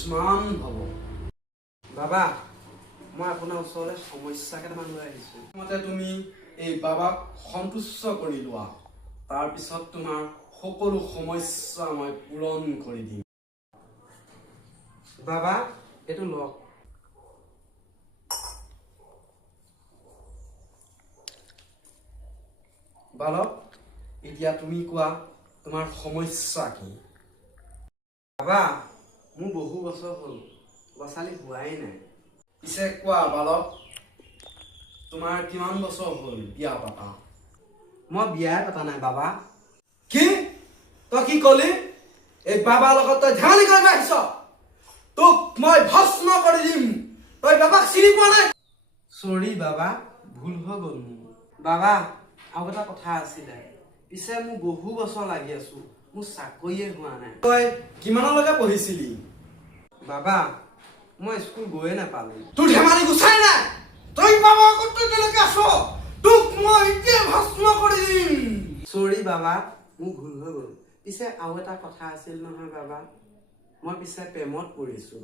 আয়ুষ্মান ভৱ। বাবা, মই আপোনাৰ ওচৰলৈ সমস্যা কেইটামান লৈ আহিছোঁ। মতে তুমি এই বাবাক সন্তুষ্ট কৰি লোৱা, তাৰপিছত তোমাৰ সকলো সমস্যা মই পূৰণ কৰি দিম। বাবা, এইটো লওক। বালক, এতিয়া তুমি কোৱা তোমাৰ সমস্যা কি? বাবা, মোৰ বহু বছৰ হ'ল ল'ৰা ছোৱালী হোৱাই নাই। পিছে কোৱা বালক, তোমাৰ কিমান বছৰ হ'ল বিয়া পাতা? মই বিয়াই পতা নাই বাবা। কি? তই কি কলি? এই বাবাৰ লগত তই ধেমালি কৰিব আহিছ? তোক মই ভস্ম কৰি দিম। তই বাবাক চিনি পোৱা নাই? চৰি বাবা, ভুল হৈ গ'ল মোৰ। বাবা, আৰু এটা কথা আছিলে, পিছে মোৰ বহু বছৰ লাগি আছো, মোৰ চাকৰিয়ে হোৱা নাই। তই কিমানলৈকে পঢ়িছিলি? বাবা, মই স্কুল গৈয়ে নাপালো। তোৰ ধেমালি গুচাই নাই? তই বাবা আগত তই কেনেকে আছ? তোক মই এতিয়া ভস্ম কৰি দিম। চৰি বাবা, মোৰ ভুল হৈ গ'ল। পিছে আৰু এটা কথা আছিল নহয় বাবা, মই পিছে প্ৰেমত পৰিছো।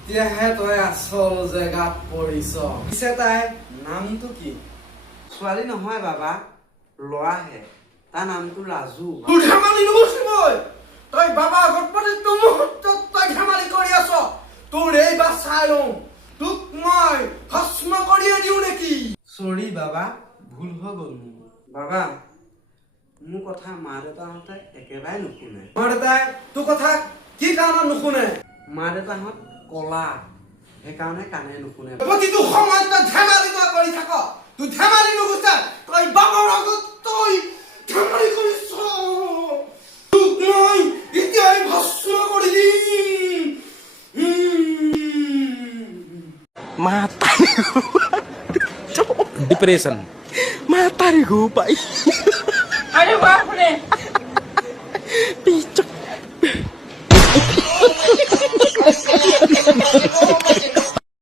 এতিয়াহে তই আচল জেগাত পৰিছ। পিছে তাইৰ নামটো কি? ছোৱালী নহয় বাবা, ল'ৰাহে। তাৰ নামটো ৰাজু। তোৰ ধেমালি নুগুচিবই। তই বাবা আগত প্ৰতিটো মুহূৰ্তত তই ধেমালি কৰি আছ। তোৰ এইবাৰ চাই লওঁ, তোক মই ভস্ম কৰিয়ে দিওঁ নেকি? চৰি বাবা, ভুল হৈ গ'ল মোৰ। বাবা, মোৰ কথা মা দেউতাহঁতে একেবাৰে নুশুনে। মা দেউতাই তোৰ কথা কি কাৰণত নুশুনে? মা দেউতাহঁত কলা, সেইকাৰণে কাণে নুশুনে। প্ৰতিটো সময়ত তই ধেমালি কৰি থাক। তোৰ ধেমালি নুগুচে। তই বাবাৰ আগত তই ধেমালি কৰিছ। তোক মই এতিয়াই ভস্ম কৰি দিম। Depression Mata nih gue, Pak. Aduh, Pak,